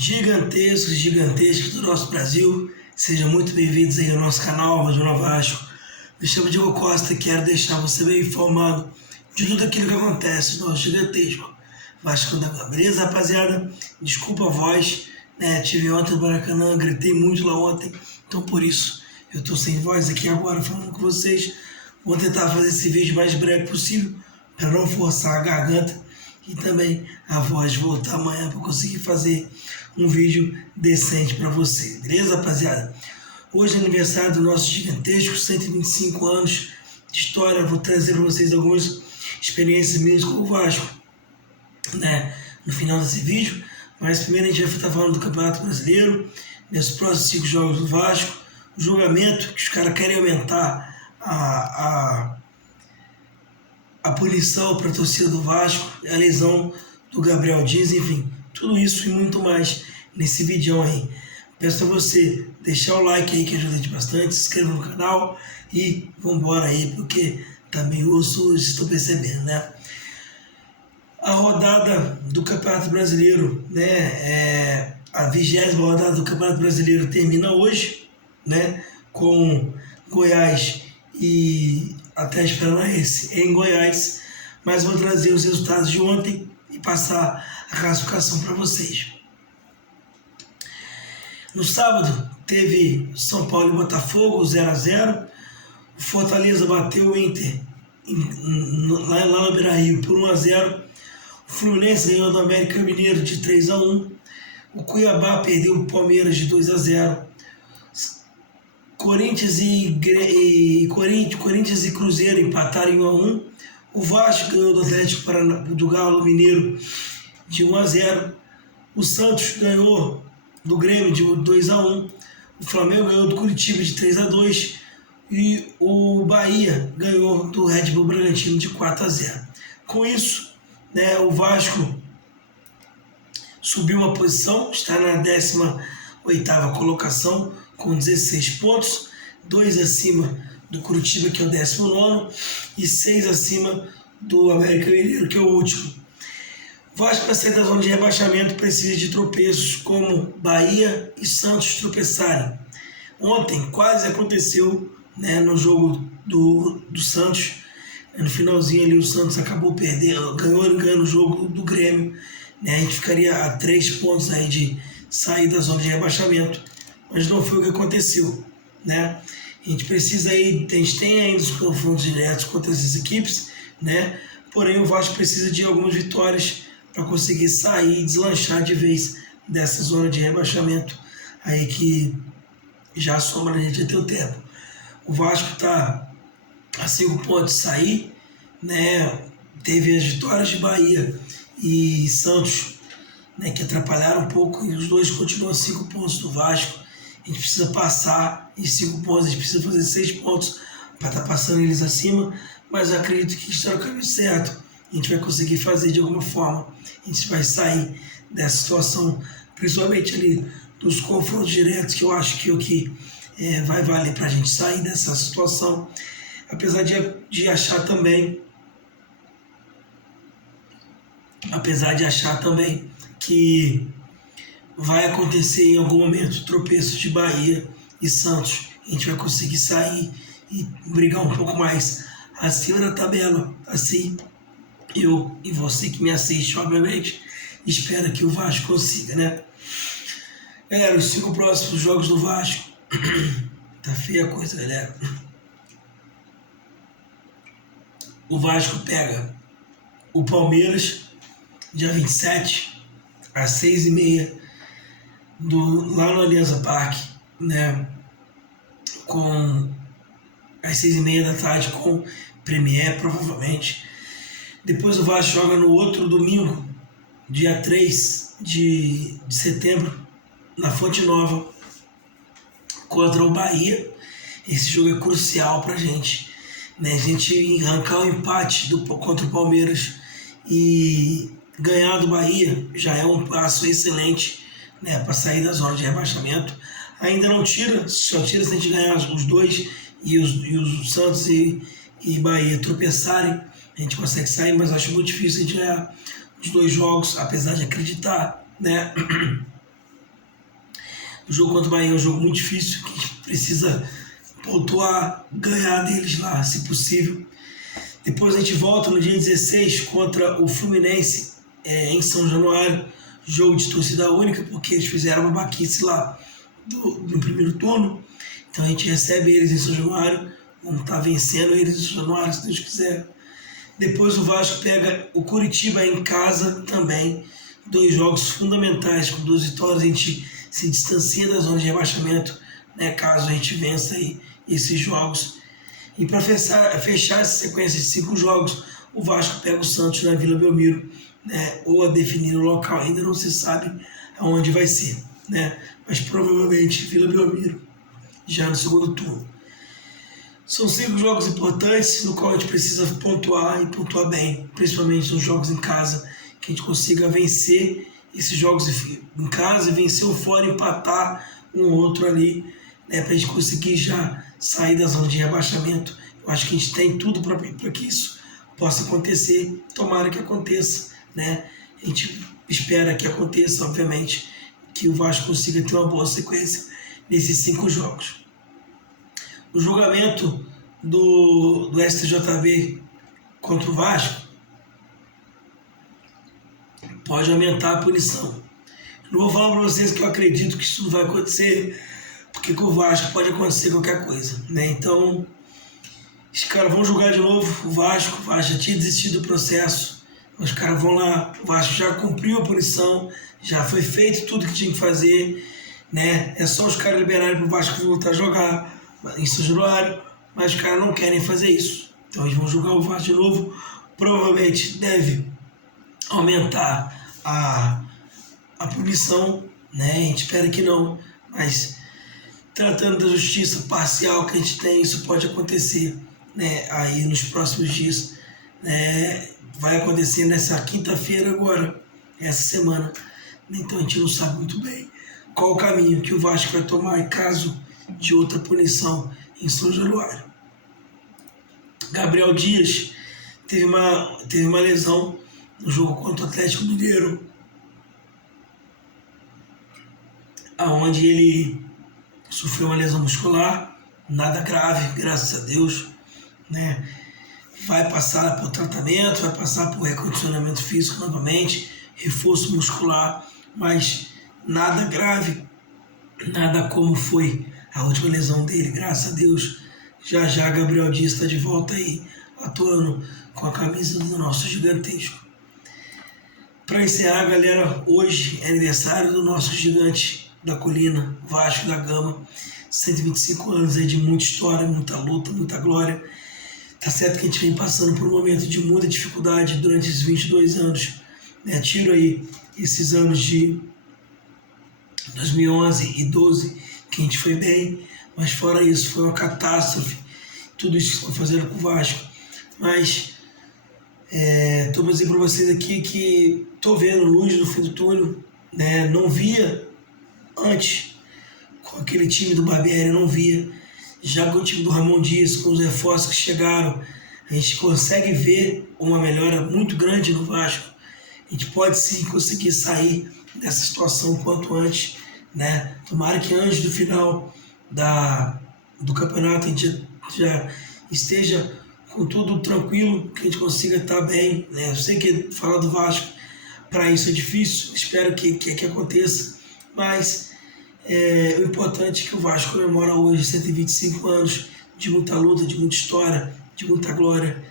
gigantescos do nosso Brasil. Sejam muito bem-vindos aí ao nosso canal Regional Vasco. Me chamo Diego Costa e quero deixar você bem informado de tudo aquilo que acontece no nosso gigantesco Vasco da Gama. Beleza, rapaziada? Desculpa a voz, né? Tive ontem no Maracanã, gritei muito lá ontem, então por isso eu tô sem voz aqui agora falando com vocês. Vou tentar fazer esse vídeo o mais breve possível para não forçar a garganta e também a voz voltar amanhã para conseguir fazer um vídeo decente para você, beleza, rapaziada? Hoje é aniversário do nosso gigantesco, 125 anos de história. Vou trazer para vocês algumas experiências minhas com o Vasco, né, no final desse vídeo. Mas primeiro a gente vai estar falando do Campeonato Brasileiro, nesses próximos 5 jogos do Vasco, o julgamento que os caras querem aumentar a punição para a torcida do Vasco, a lesão do Gabriel Dias, enfim, tudo isso e muito mais nesse vídeo aí. Peço a você deixar o like aí que ajuda a gente bastante, se inscreva no canal e vambora aí, porque tá meio osso hoje, estou percebendo, né? A rodada do Campeonato Brasileiro, né, a 20ª rodada do Campeonato Brasileiro termina hoje, né, com Goiás e Atlético Paranaense em Goiás, mas vou trazer os resultados de ontem e passar a classificação para vocês. No sábado teve São Paulo e Botafogo 0-0, o Fortaleza bateu o Inter lá no Beira-Rio por 1-0, o Fluminense ganhou do América Mineiro de 3-1, o Cuiabá perdeu o Palmeiras de 2-0, Corinthians e Cruzeiro empataram em 1-1. O Vasco ganhou do Atlético do Galo Mineiro de 1-0. O Santos ganhou do Grêmio de 2-1. O Flamengo ganhou do Curitiba de 3-2. E o Bahia ganhou do Red Bull Bragantino de 4-0. Com isso, né, o Vasco subiu uma posição, está na 18ª colocação, com 16 pontos, 2 acima do Curitiba, que é o 19º, e 6 acima do América Mineiro, que é o último. O Vasco, para sair da zona de rebaixamento, precisa de tropeços como Bahia e Santos tropeçarem. Ontem quase aconteceu, né, no jogo do Santos, no finalzinho ali o Santos acabou perdendo, ganhou o jogo do Grêmio, né, a gente ficaria a 3 pontos aí de sair da zona de rebaixamento. Mas não foi o que aconteceu, né? A gente precisa aí, a gente tem ainda os confrontos diretos contra essas equipes, né? Porém, o Vasco precisa de algumas vitórias para conseguir sair e deslanchar de vez dessa zona de rebaixamento aí que já assombra a gente até o tempo. O Vasco está a 5 pontos de sair, né? Teve as vitórias de Bahia e Santos, né, que atrapalharam um pouco, e os dois continuam a 5 pontos do Vasco. A gente precisa passar em 5 pontos, a gente precisa fazer 6 pontos para estar passando eles acima, mas eu acredito que está no caminho certo. A gente vai conseguir fazer de alguma forma, a gente vai sair dessa situação, principalmente ali dos confrontos diretos, que eu acho que é o que vai valer para a gente sair dessa situação, apesar de achar também que vai acontecer em algum momento tropeços de Bahia e Santos. A gente vai conseguir sair e brigar um pouco mais acima da tabela. Assim, eu e você que me assiste, obviamente, espera que o Vasco consiga, né? Galera, os 5 próximos jogos do Vasco. Tá feia a coisa, galera. O Vasco pega o Palmeiras, dia 27, às 6h30, lá no Allianz Parque, né, com às 6h30 da tarde, com Premier, provavelmente. Depois o Vasco joga no outro domingo, dia 3 de setembro, na Fonte Nova, contra o Bahia. Esse jogo é crucial pra gente, né, a gente arrancar o empate contra o Palmeiras e ganhar do Bahia já é um passo excelente, né, para sair da zona de rebaixamento. Ainda não tira, só tira se a gente ganhar os dois e os Santos e Bahia tropeçarem, a gente consegue sair, mas acho muito difícil a gente ganhar os 2 jogos, apesar de acreditar, né? O jogo contra o Bahia é um jogo muito difícil, que a gente precisa pontuar, ganhar deles lá, se possível. Depois a gente volta no dia 16 contra o Fluminense, em São Januário, jogo de torcida única, porque eles fizeram uma babaquice lá no primeiro turno. Então a gente recebe eles em São Januário, vamos estar vencendo eles em São Januário, se Deus quiser. Depois o Vasco pega o Curitiba em casa também, 2 jogos fundamentais, com 2 vitórias a gente se distancia da zona de rebaixamento, né, caso a gente vença aí esses jogos. E para fechar essa sequência de 5 jogos, o Vasco pega o Santos na Vila Belmiro, né, ou a definir o local, ainda não se sabe aonde vai ser, né, mas provavelmente Vila Belmiro, já no segundo turno. São 5 jogos importantes no qual a gente precisa pontuar e pontuar bem, principalmente nos jogos em casa, que a gente consiga vencer esses jogos em casa e vencer o fora, empatar um ou outro ali, né, para a gente conseguir já sair da zona de rebaixamento. Eu acho que a gente tem tudo para que isso possa acontecer, tomara que aconteça, né? A gente espera que aconteça, obviamente, que o Vasco consiga ter uma boa sequência nesses 5 jogos. O julgamento do STJD contra o Vasco pode aumentar a punição. Não vou falar para vocês que eu acredito que isso não vai acontecer, porque com o Vasco pode acontecer qualquer coisa, né? Então, os caras vão julgar de novo o Vasco já tinha desistido do processo, os caras vão lá, o Vasco já cumpriu a punição, já foi feito tudo que tinha que fazer, né? É só os caras liberarem para o Vasco voltar a jogar em São Januário, mas os caras não querem fazer isso. Então eles vão julgar o Vasco de novo, provavelmente deve aumentar a punição, né? A gente espera que não, mas tratando da justiça parcial que a gente tem, isso pode acontecer, né, aí nos próximos dias, né? Vai acontecer nessa quinta-feira agora, essa semana, então a gente não sabe muito bem qual o caminho que o Vasco vai tomar em caso de outra punição em São Januário. Gabriel Dias teve uma lesão no jogo contra o Atlético Mineiro, aonde ele sofreu uma lesão muscular, nada grave, graças a Deus, né? Vai passar por tratamento, vai passar por recondicionamento físico novamente, reforço muscular, mas nada grave, nada como foi a última lesão dele, graças a Deus. Já já Gabriel Dias está de volta aí, atuando com a camisa do nosso gigantesco. Para encerrar, galera, hoje é aniversário do nosso gigante da colina, Vasco da Gama, 125 anos aí de muita história, muita luta, muita glória. Tá certo que a gente vem passando por um momento de muita dificuldade durante esses 22 anos, né? Tiro aí esses anos de 2011 e 12, que a gente foi bem, mas fora isso, foi uma catástrofe, tudo isso que estão fazendo com o Vasco. Mas estou para dizer para vocês aqui que estou vendo luz no fim do túnel, né? Não via antes, com aquele time do Barbieri, não via. Já com o time do Ramon Dias, com os reforços que chegaram, a gente consegue ver uma melhora muito grande no Vasco. A gente pode sim conseguir sair dessa situação o quanto antes, né? Tomara que antes do final do campeonato a gente já esteja com tudo tranquilo, que a gente consiga estar bem, né? Eu sei que falar do Vasco para isso é difícil, espero que aconteça, mas o importante é que o Vasco comemora hoje 125 anos de muita luta, de muita história, de muita glória.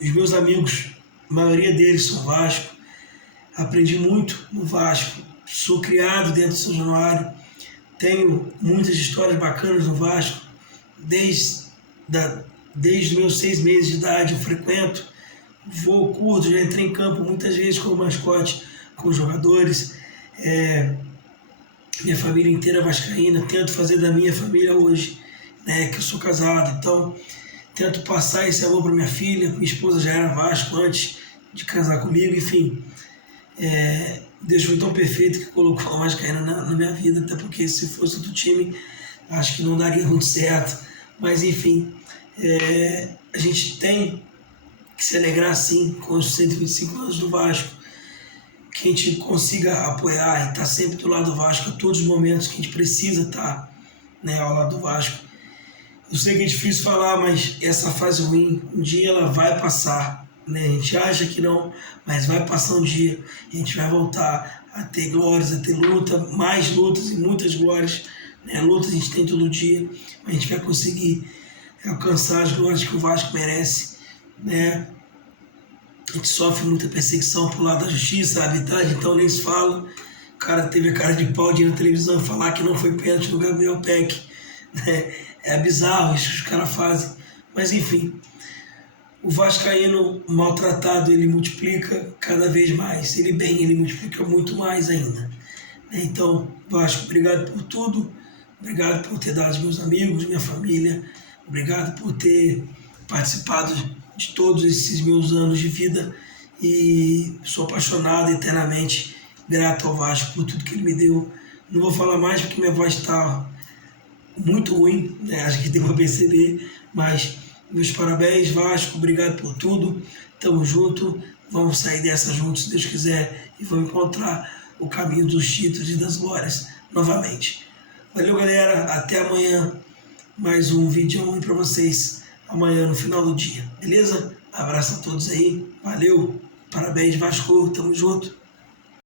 Os meus amigos, a maioria deles são Vasco, aprendi muito no Vasco, sou criado dentro do São Januário, tenho muitas histórias bacanas no Vasco, desde os meus 6 meses de idade eu frequento, vou, curto, já entrei em campo muitas vezes como mascote com os jogadores, minha família inteira é vascaína, tento fazer da minha família hoje, né, que eu sou casado, então tento passar esse amor para minha filha, minha esposa já era Vasco antes de casar comigo, enfim, Deus foi tão perfeito que colocou a vascaína na minha vida, até porque se fosse outro time, acho que não daria muito certo, mas enfim, a gente tem que se alegrar sim com os 125 anos do Vasco, que a gente consiga apoiar e estar sempre do lado do Vasco a todos os momentos que a gente precisa estar, né, ao lado do Vasco. Eu sei que é difícil falar, mas essa fase ruim, um dia ela vai passar, né? A gente acha que não, mas vai passar um dia. A gente vai voltar a ter glórias, a ter luta, mais lutas e muitas glórias, né? Lutas a gente tem todo dia, mas a gente vai conseguir alcançar as glórias que o Vasco merece, né? A gente sofre muita perseguição pro lado da justiça, a arbitragem, então nem se fala. O cara teve a cara de pau de ir na televisão falar que não foi pênalti no Gabriel Peck, né? É bizarro isso que os caras fazem. Mas enfim, o vascaíno maltratado, ele multiplica cada vez mais. Ele bem, ele multiplica muito mais ainda. Então, Vasco, obrigado por tudo. Obrigado por ter dado aos meus amigos, minha família. Obrigado por ter participado de todos esses meus anos de vida. E sou apaixonado eternamente, grato ao Vasco por tudo que ele me deu. Não vou falar mais porque minha voz está muito ruim, né? Acho que deu para perceber, mas meus parabéns, Vasco, obrigado por tudo, tamo junto, vamos sair dessa juntos, se Deus quiser, e vamos encontrar o caminho dos títulos e das glórias novamente. Valeu, galera, até amanhã, mais um vídeo aí para vocês, amanhã no final do dia, beleza? Abraço a todos aí, valeu, parabéns, Vasco, tamo junto.